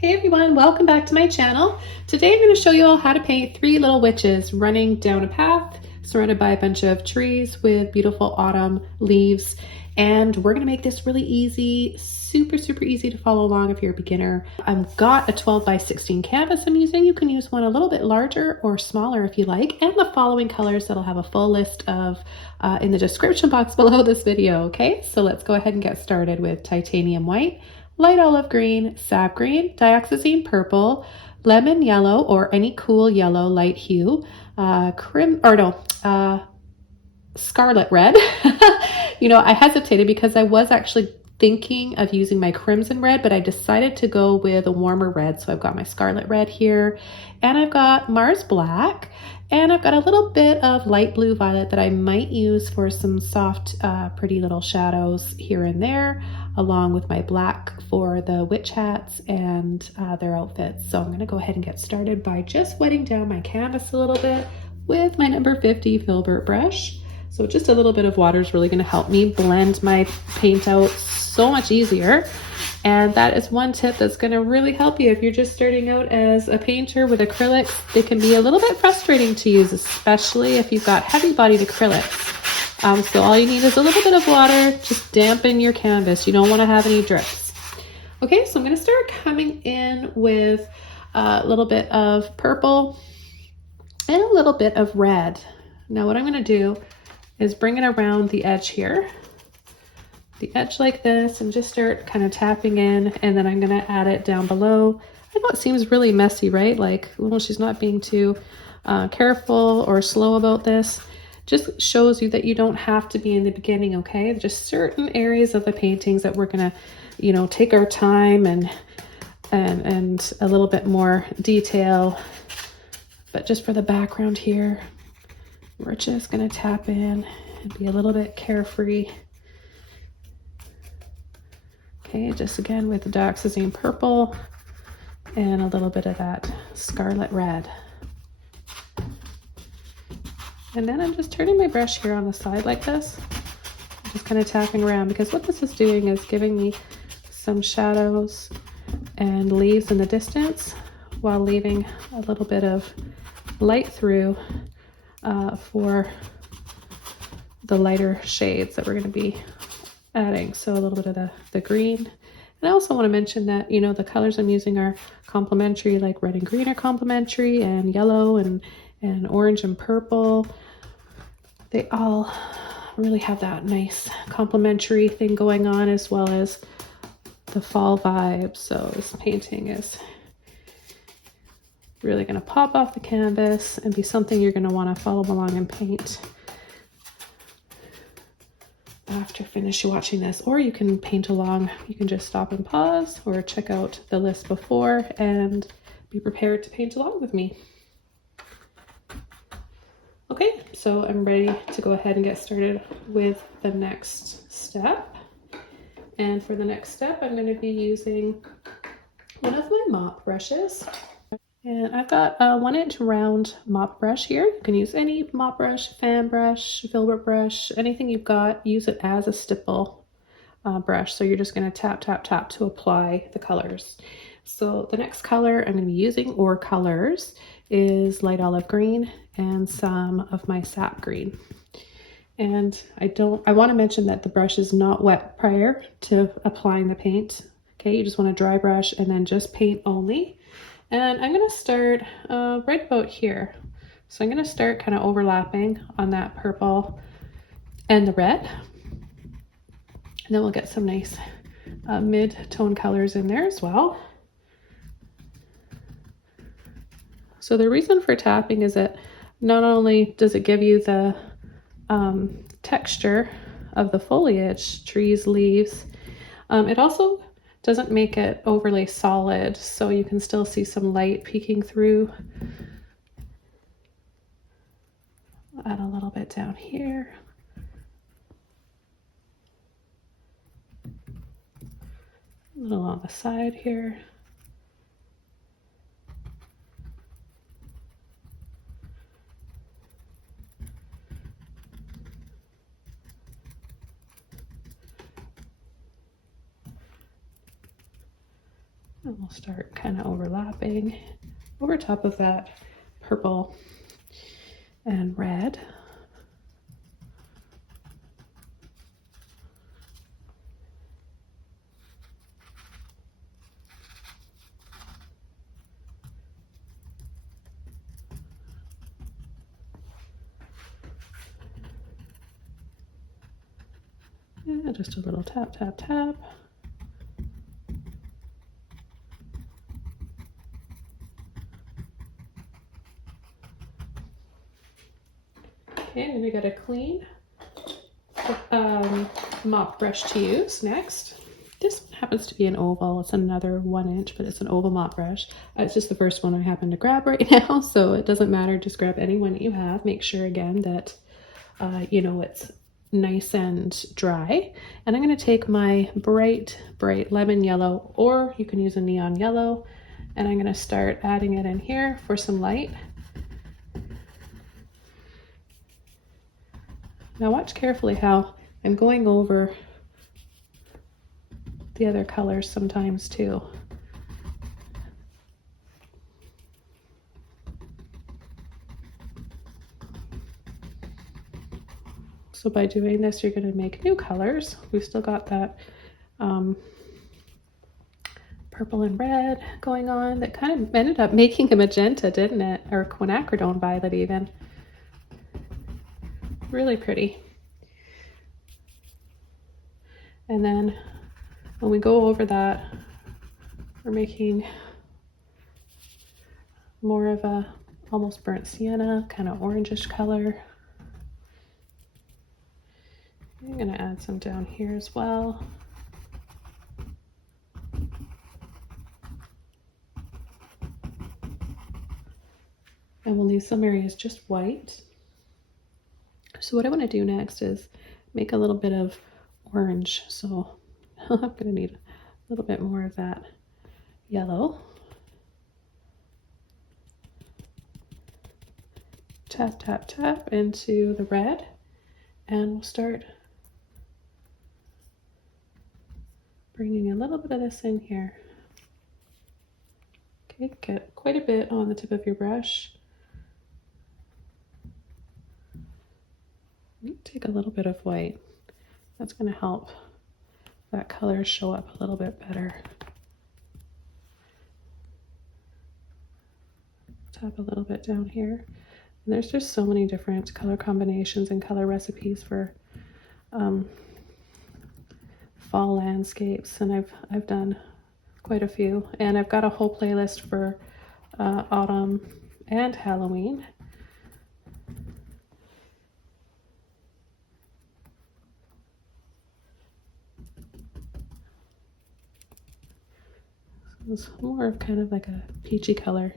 Hey everyone, welcome back to my channel. Today I'm going to show you all how to paint three little witches running down a path surrounded by a bunch of trees with beautiful autumn leaves. And we're going to make this really easy, super easy to follow along if you're a beginner. I've got a 12 by 16 canvas I'm using. You can use one a little bit larger or smaller if you like, and the following colors that'll have a full list of in the description box below this video. Okay, so let's go ahead and get started with titanium white, light olive green, sap green, dioxazine purple, lemon yellow or any cool yellow light hue, scarlet red. You know, I hesitated because I was actually thinking of using my crimson red, but I decided to go with a warmer red. So I've got my scarlet red here, and I've got Mars black, and I've got a little bit of light blue violet that I might use for some soft, pretty little shadows here and there, along with my black for the witch hats and their outfits. So I'm gonna go ahead and get started by just wetting down my canvas a little bit with my number 50 filbert brush. So just a little bit of water is really going to help me blend my paint out so much easier. And that is one tip that's going to really help you if you're just starting out as a painter with acrylics. They can be a little bit frustrating to use, especially if you've got heavy bodied acrylics. So all you need is a little bit of water, just dampen your canvas. You don't want to have any drips. Okay, so I'm going to start coming in with a little bit of purple and a little bit of red. Now what I'm going to do is bring it around the edge here, the edge like this, and just start kind of tapping in, and then I'm going to add it down below. I know it seems really messy, right? Like, well, she's not being too careful or slow about this. Just shows you that you don't have to be in the beginning, okay? Just certain areas of the paintings that we're going to, you know, take our time and a little bit more detail. But just for the background here, we're just going to tap in and be a little bit carefree. Okay, just again with the dioxazine purple and a little bit of that scarlet red. And then I'm just turning my brush here on the side like this, just kind of tapping around, because what this is doing is giving me some shadows and leaves in the distance while leaving a little bit of light through for the lighter shades that we're going to be adding. So a little bit of the green. And I also want to mention that, you know, the colors I'm using are complementary, like red and green are complementary, and yellow and orange and purple. They all really have that nice complementary thing going on, as well as the fall vibe. So this painting is really going to pop off the canvas and be something you're going to want to follow along and paint after finish watching this. Or you can paint along, you can just stop and pause or check out the list before and be prepared to paint along with me. Okay, so I'm ready to go ahead and get started with the next step. And for the next step, I'm going to be using one of my mop brushes. And I've got a 1-inch round mop brush here. You can use any mop brush, fan brush, filbert brush, anything you've got. Use it as a stipple brush. So you're just going to tap, tap, tap to apply the colors. So the next color I'm going to be using, or colors, is light olive green and some of my sap green. And I want to mention that the brush is not wet prior to applying the paint. Okay, you just want to dry brush and then just paint only. And I'm going to start right about here. So I'm going to start kind of overlapping on that purple and the red. And then we'll get some nice mid-tone colors in there as well. So the reason for tapping is that not only does it give you the texture of the foliage, trees, leaves, it also doesn't make it overly solid, so you can still see some light peeking through. Add a little bit down here. A little on the side here. A we'll start kind of overlapping over top of that purple and red. Yeah, just a little tap, tap, tap. Okay, and then we got a clean mop brush to use next. This happens to be an oval. It's another 1 inch, but it's an oval mop brush. It's just the first one I happen to grab right now, so it doesn't matter. Just grab any one that you have. Make sure again that you know it's nice and dry. And I'm going to take my bright lemon yellow, or you can use a neon yellow, and I'm going to start adding it in here for some light. Now watch carefully how I'm going over the other colors sometimes too. So by doing this, you're going to make new colors. We've still got that purple and red going on that kind of ended up making a magenta, didn't it? Or quinacridone violet even. Really pretty. And then when we go over that, we're making more of a almost burnt sienna, kind of orangish color. I'm going to add some down here as well. And we'll leave some areas just white. So what I want to do next is make a little bit of orange. So I'm going to need a little bit more of that yellow. Tap, tap, tap into the red, and we'll start bringing a little bit of this in here. Okay, get quite a bit on the tip of your brush. Take a little bit of white. That's going to help that color show up a little bit better. Tap a little bit down here. And there's just so many different color combinations and color recipes for fall landscapes, and I've done quite a few, and I've got a whole playlist for autumn and Halloween. So it's more of kind of like a peachy color.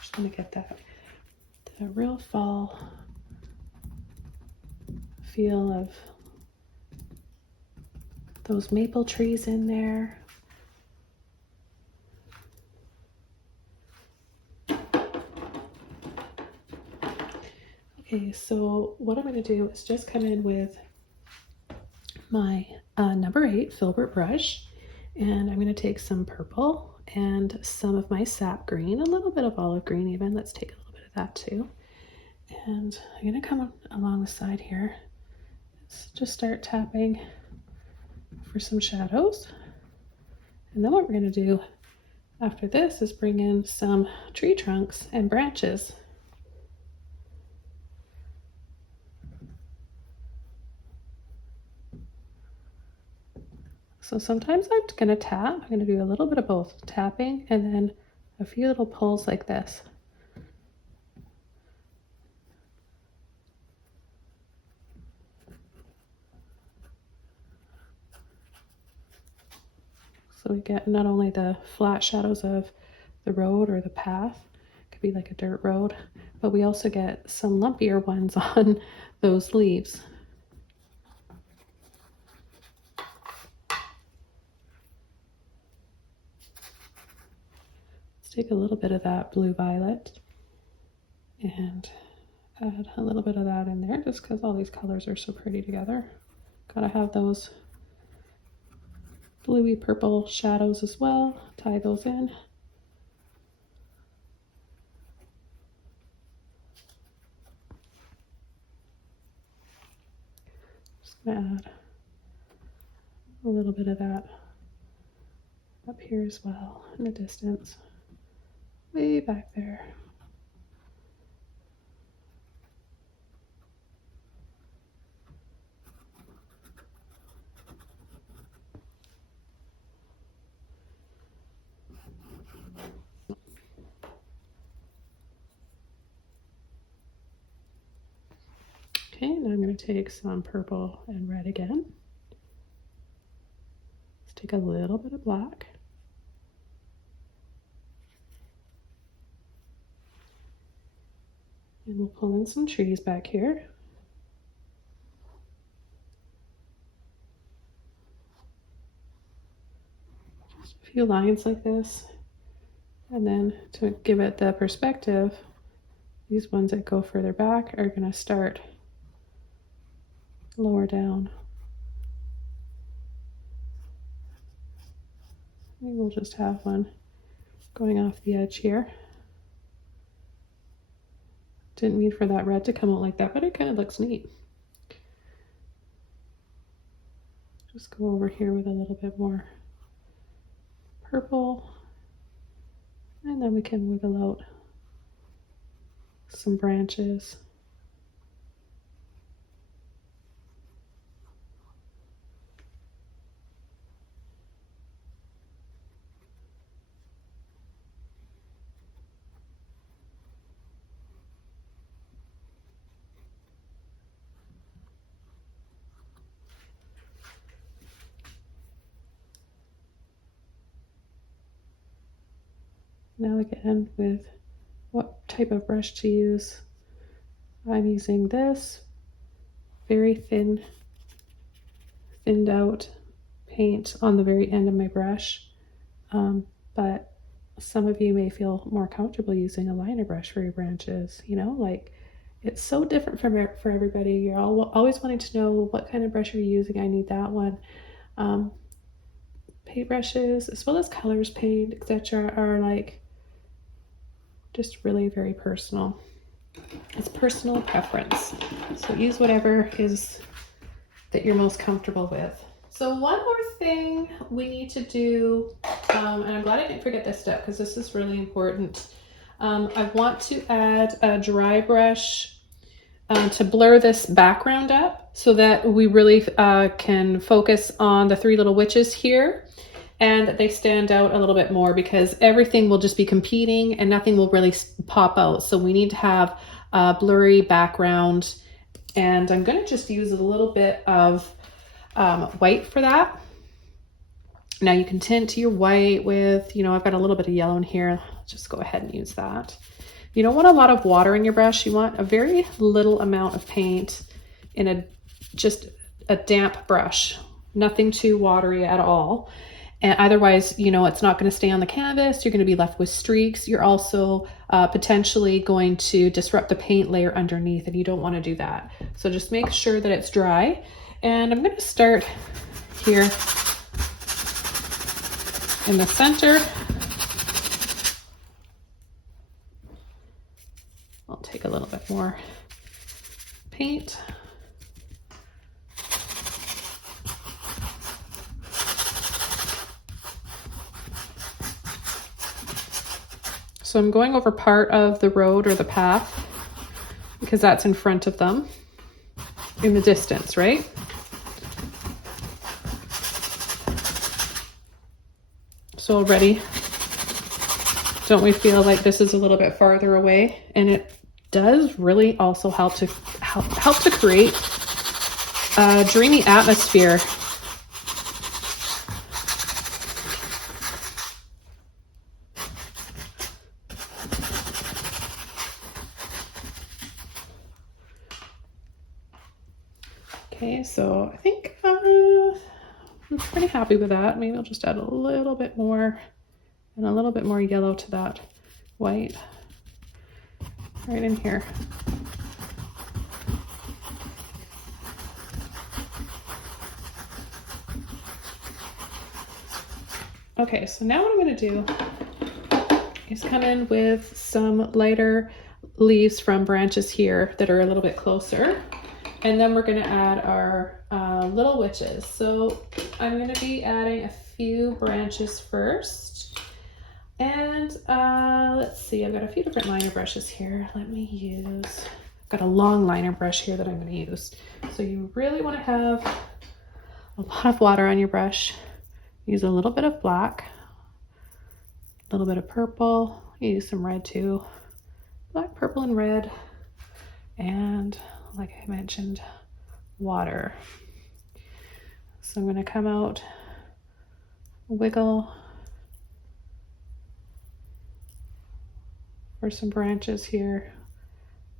Just want to get that real fall feel of those maple trees in there. Okay, so what I'm going to do is just come in with my number 8 filbert brush, and I'm going to take some purple and some of my sap green, a little bit of olive green even. Let's take a little bit of that too. And I'm going to come along the side here. Let's just start tapping for some shadows. And then what we're going to do after this is bring in some tree trunks and branches. So sometimes I'm going to tap. I'm going to do a little bit of both, tapping and then a few little pulls like this. So we get not only the flat shadows of the road or the path, it could be like a dirt road, but we also get some lumpier ones on those leaves. take a little bit of that blue violet and add a little bit of that in there just because all these colors are so pretty together. Gotta have those bluey purple shadows as well. Tie those in. Just gonna add a little bit of that up here as well in the distance, way back there. Okay, now I'm going to take some purple and red again. Let's take a little bit of black. And we'll pull in some trees back here. Just a few lines like this. And then to give it the perspective, these ones that go further back are going to start lower down. Maybe we'll just have one going off the edge here. Didn't mean for that red to come out like that, but it kind of looks neat. Just go over here with a little bit more purple, and then we can wiggle out some branches. Now again, with what type of brush to use, I'm using this very thinned out paint on the very end of my brush, but some of you may feel more comfortable using a liner brush for your branches. You know, like, it's so different for everybody. You're always wanting to know what kind of brush you're using. I need that one. Paintbrushes as well as colors paint, etc., are like just really very personal. It's personal preference. So use whatever is that you're most comfortable with. So one more thing we need to do, and I'm glad I didn't forget this step because this is really important. I want to add a dry brush to blur this background up so that we really can focus on the three little witches here, and that they stand out a little bit more, because everything will just be competing and nothing will really pop out. So we need to have a blurry background, and I'm going to just use a little bit of white for that. Now you can tint your white with, you know, I've got a little bit of yellow in here. Just go ahead and use that. You don't want a lot of water in your brush. You want a very little amount of paint in just a damp brush, nothing too watery at all. And otherwise, you know, it's not going to stay on the canvas. You're going to be left with streaks. You're also potentially going to disrupt the paint layer underneath, and you don't want to do that. So just make sure that it's dry. And I'm going to start here in the center. I'll take a little bit more paint. So I'm going over part of the road or the path because that's in front of them in the distance, right? So already, don't we feel like this is a little bit farther away? And it does really also help to create a dreamy atmosphere. Okay, so I think I'm pretty happy with that. Maybe I'll just add a little bit more and a little bit more yellow to that white right in here. Okay, so now what I'm going to do is come in with some lighter leaves from branches here that are a little bit closer. And then we're going to add our little witches. So I'm going to be adding a few branches first. And let's see, I've got a few different liner brushes here. Let me use, I've got a long liner brush here that I'm going to use. So you really want to have a lot of water on your brush. Use a little bit of black, a little bit of purple, use some red too. Black, purple, and red. And like I mentioned, water. So I'm going to come out, wiggle for some branches here,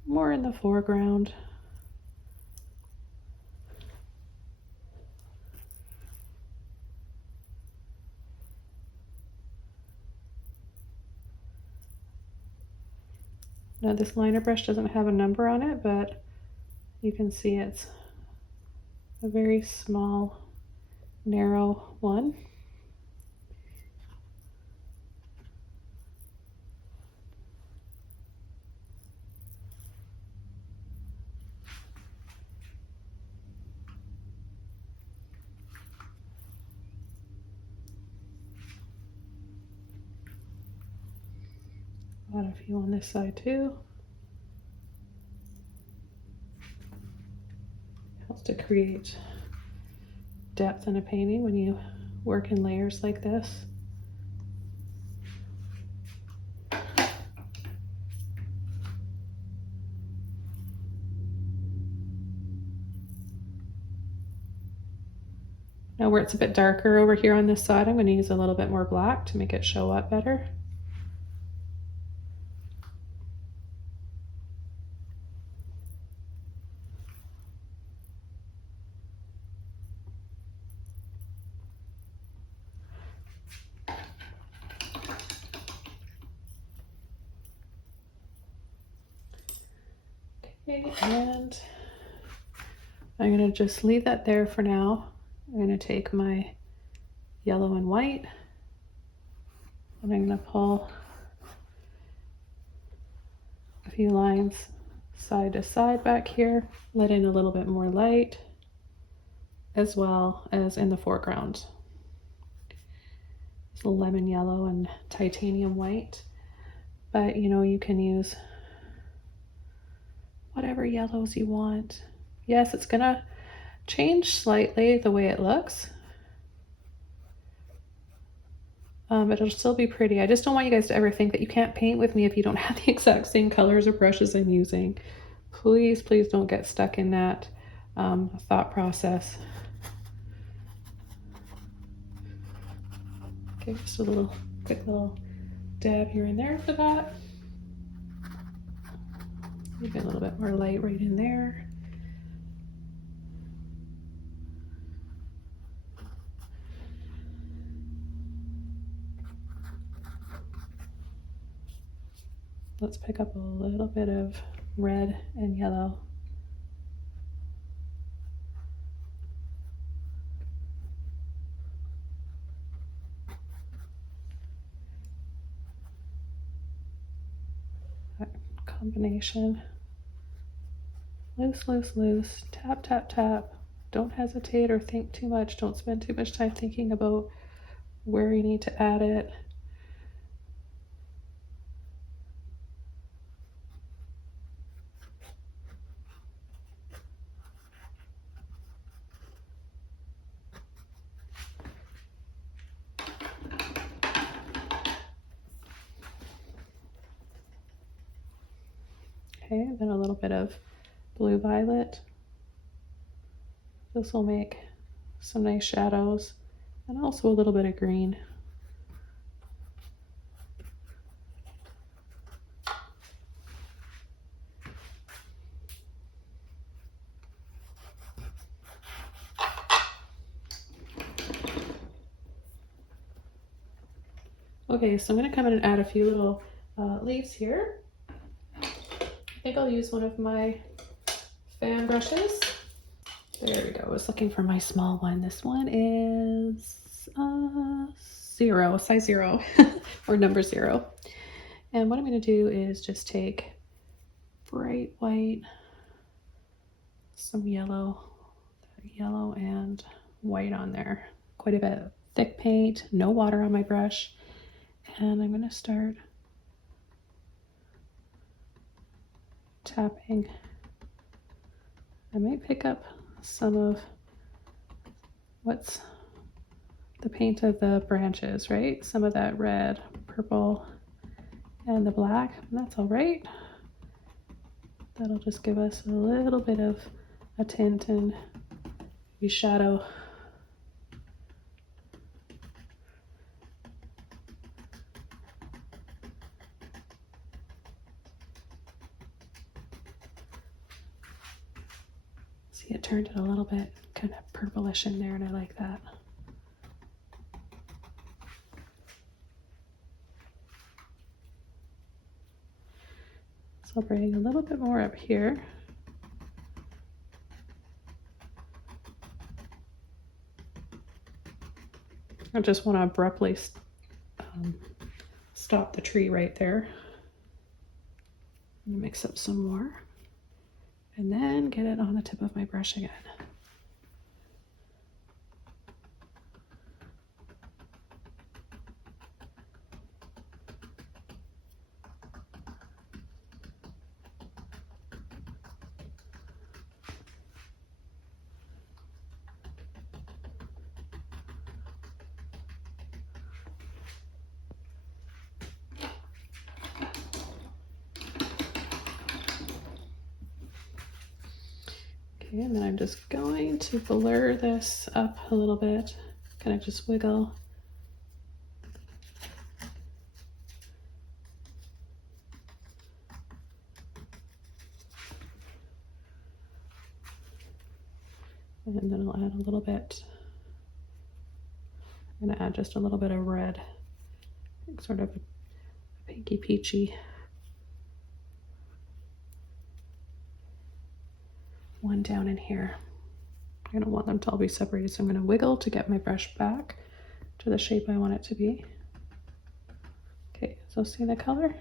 more in the foreground. Now this liner brush doesn't have a number on it, but you can see it's a very small, narrow one. Got a few on this side too. Helps to create depth in a painting when you work in layers like this. Now where it's a bit darker over here on this side, I'm going to use a little bit more black to make it show up better. Okay, and I'm going to just leave that there for now. I'm going to take my yellow and white and I'm going to pull a few lines side to side back here, let in a little bit more light as well as in the foreground. It's lemon yellow and titanium white, but you know, you can use whatever yellows you want. Yes, it's gonna change slightly the way it looks, but it'll still be pretty. I just don't want you guys to ever think that you can't paint with me if you don't have the exact same colors or brushes I'm using. Please, please don't get stuck in that thought process. Okay, just a quick little dab here and there for that. Maybe a little bit more light right in there. Let's pick up a little bit of red and yellow. That combination. Loose, loose, loose. Tap, tap, tap. Don't hesitate or think too much. Don't spend too much time thinking about where you need to add it. Okay, then a little bit of blue violet. This will make some nice shadows, and also a little bit of green. Okay, so I'm gonna come in and add a few little leaves here. I think I'll use one of my fan brushes. There we go. I was looking for my small one. This one is size 0 or number 0. And what I'm going to do is just take bright white, some yellow and white on there. Quite a bit of thick paint, no water on my brush. And I'm going to start tapping. I might pick up some of what's the paint of the branches, right? Some of that red, purple, and the black, and that's all right. That'll just give us a little bit of a tint and maybe shadow. See, it turned it a little bit kind of purplish in there, and I like that. So I'll bring a little bit more up here. I just want to abruptly stop the tree right there. Mix up some more and then get it on the tip of my brush again. Okay, and then I'm just going to blur this up a little bit, kind of just wiggle. And then I'll add a little bit, I'm gonna add just a little bit of red, sort of a pinky peachy one down in here. I don't want them to all be separated, so I'm going to wiggle to get my brush back to the shape I want it to be. Okay, so see the color?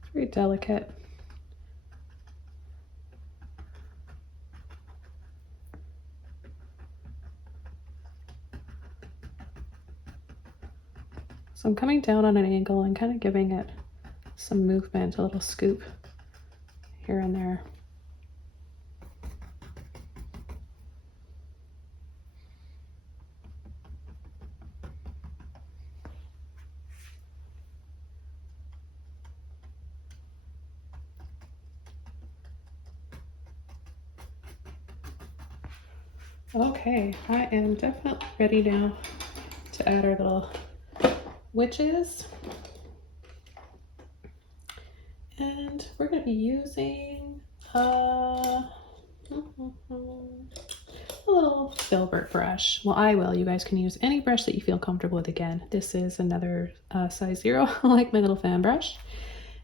It's very delicate. So I'm coming down on an angle and kind of giving it some movement, a little scoop here and there. Okay, I am definitely ready now to add our little witches. And we're going to be using a little filbert brush. Well, I will. You guys can use any brush that you feel comfortable with again. This is another size 0, like my little fan brush.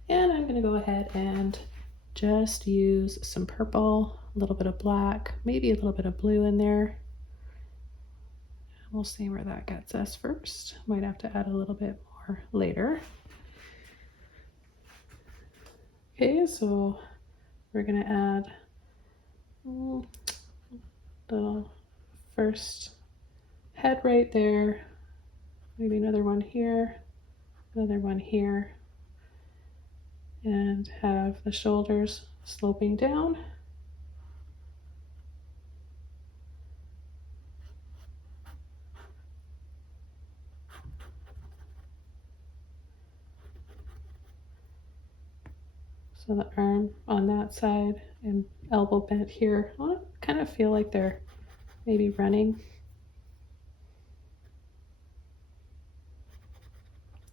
And I'm going to go ahead and just use some purple, a little bit of black, maybe a little bit of blue in there. We'll see where that gets us first. Might have to add a little bit more later. Okay, so we're going to add the first head right there, maybe another one here, another one here, and have the shoulders sloping down. So the arm on that side and elbow bent here. I want to kind of feel like they're maybe running.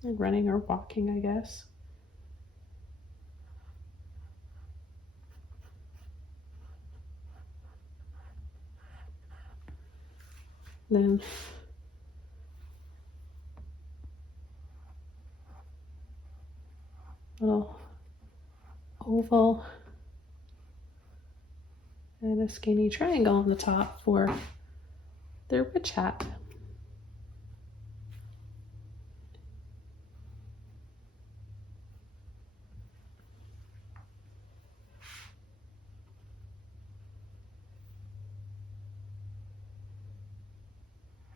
Running or walking, I guess. Then little oval and a skinny triangle on the top for their witch hat.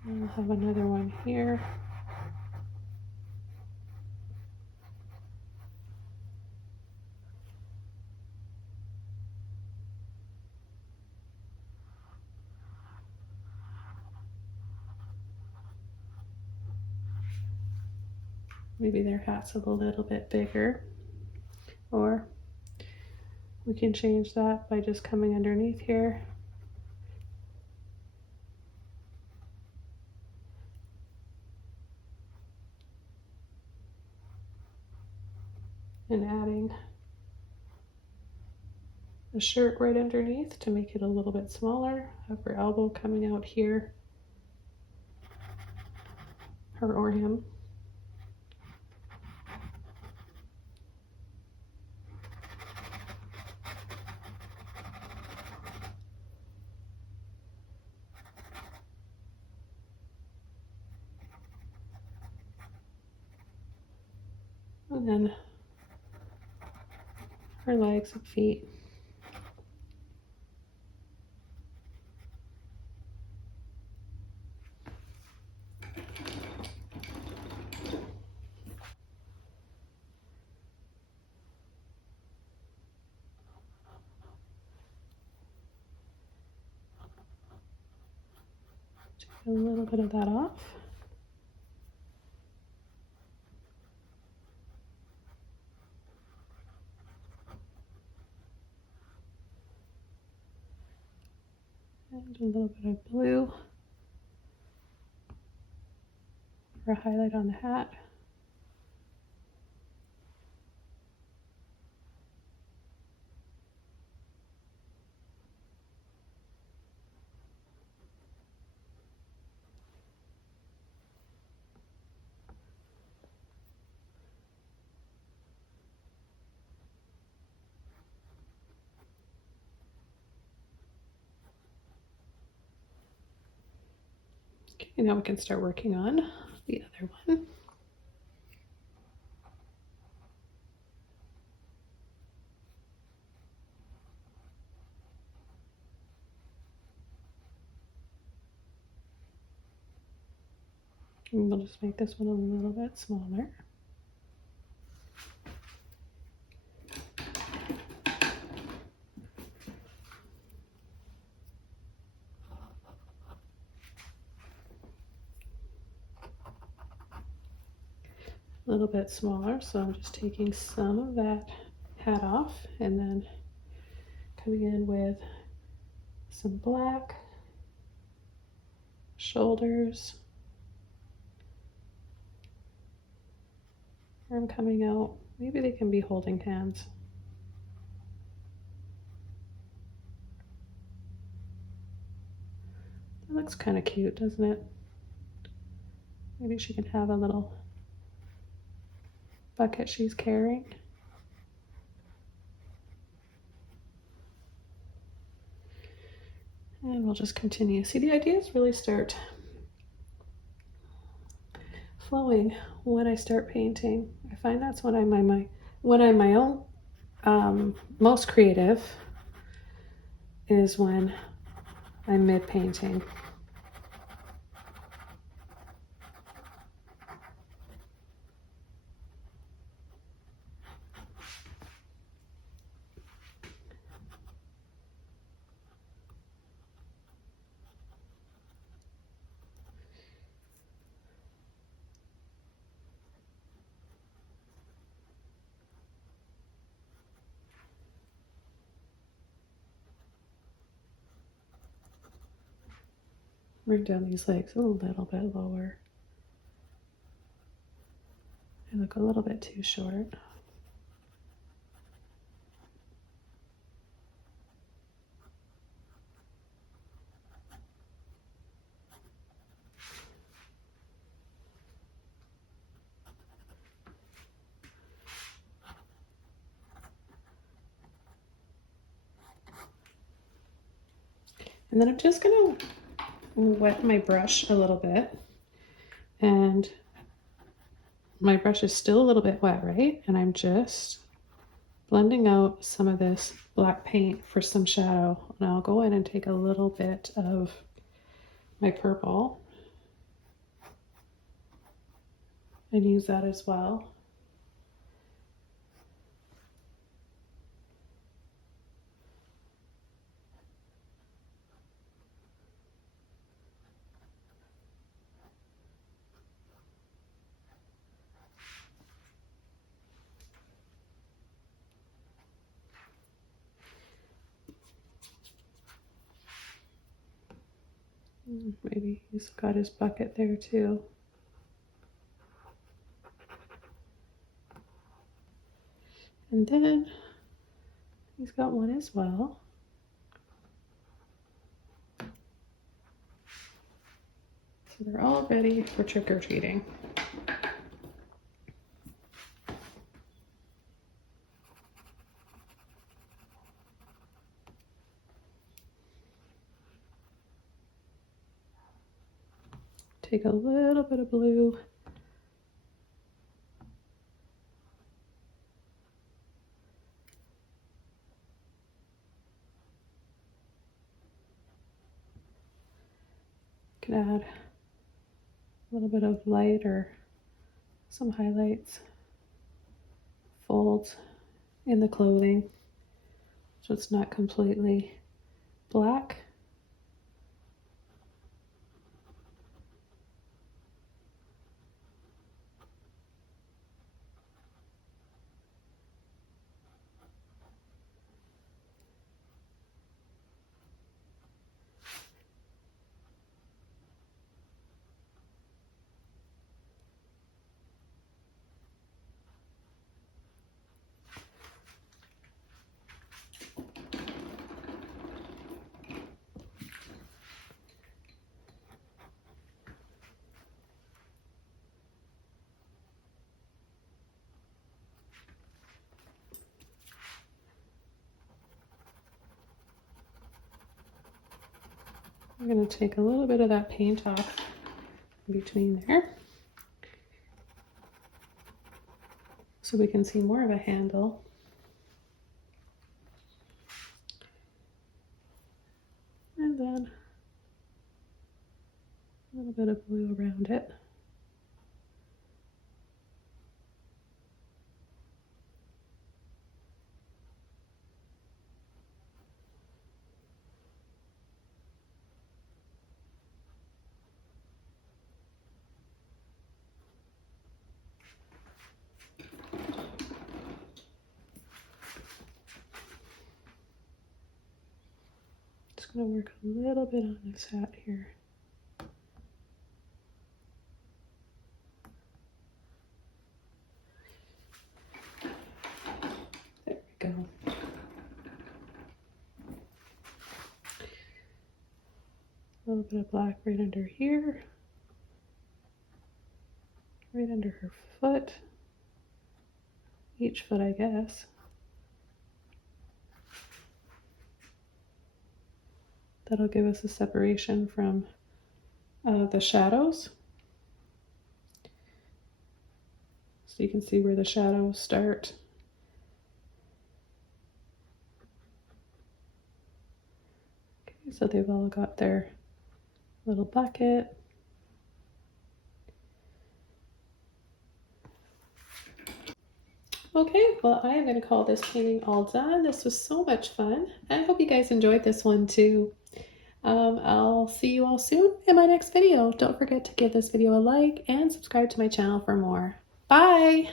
I'll have another one here. Maybe their hat's a little bit bigger, or we can change that by just coming underneath here and adding a shirt right underneath to make it a little bit smaller. Have her elbow coming out here, her or him. And then her legs and feet. Take a little bit of that off. And a little bit of blue for a highlight on the hat. Okay, now we can start working on the other one. And we'll just make this one a little bit smaller. A little bit smaller, so I'm just taking some of that hat off and then coming in with some black shoulders. Arm coming out. Maybe they can be holding hands. That looks kind of cute, doesn't it? Maybe she can have a little bucket she's carrying. And we'll just continue. See, the ideas really start flowing when I start painting. I find that's when I'm my own most creative is when I'm mid painting. Bring down these legs a little bit lower. They look a little bit too short. And then I'm just gonna wet my brush a little bit, and my brush is still a little bit wet, right? And I'm just blending out some of this black paint for some shadow. And I'll go in and take a little bit of my purple and use that as well. Maybe he's got his bucket there too. And then he's got one as well. So they're all ready for trick-or-treating. Take a little bit of blue. Can add a little bit of light or some highlights, folds in the clothing so it's not completely black. I'm going to take a little bit of that paint off between there so we can see more of a handle. And then a little bit of blue around it. Just going to work a little bit on this hat here. There we go. A little bit of black right under here, right under her foot, each foot I guess. That'll give us a separation from the shadows. So you can see where the shadows start. Okay, so they've all got their little bucket. Okay, well, I am going to call this painting all done. This was so much fun. I hope you guys enjoyed this one too. I'll see you all soon in my next video. Don't forget to give this video a like and subscribe to my channel for more. Bye!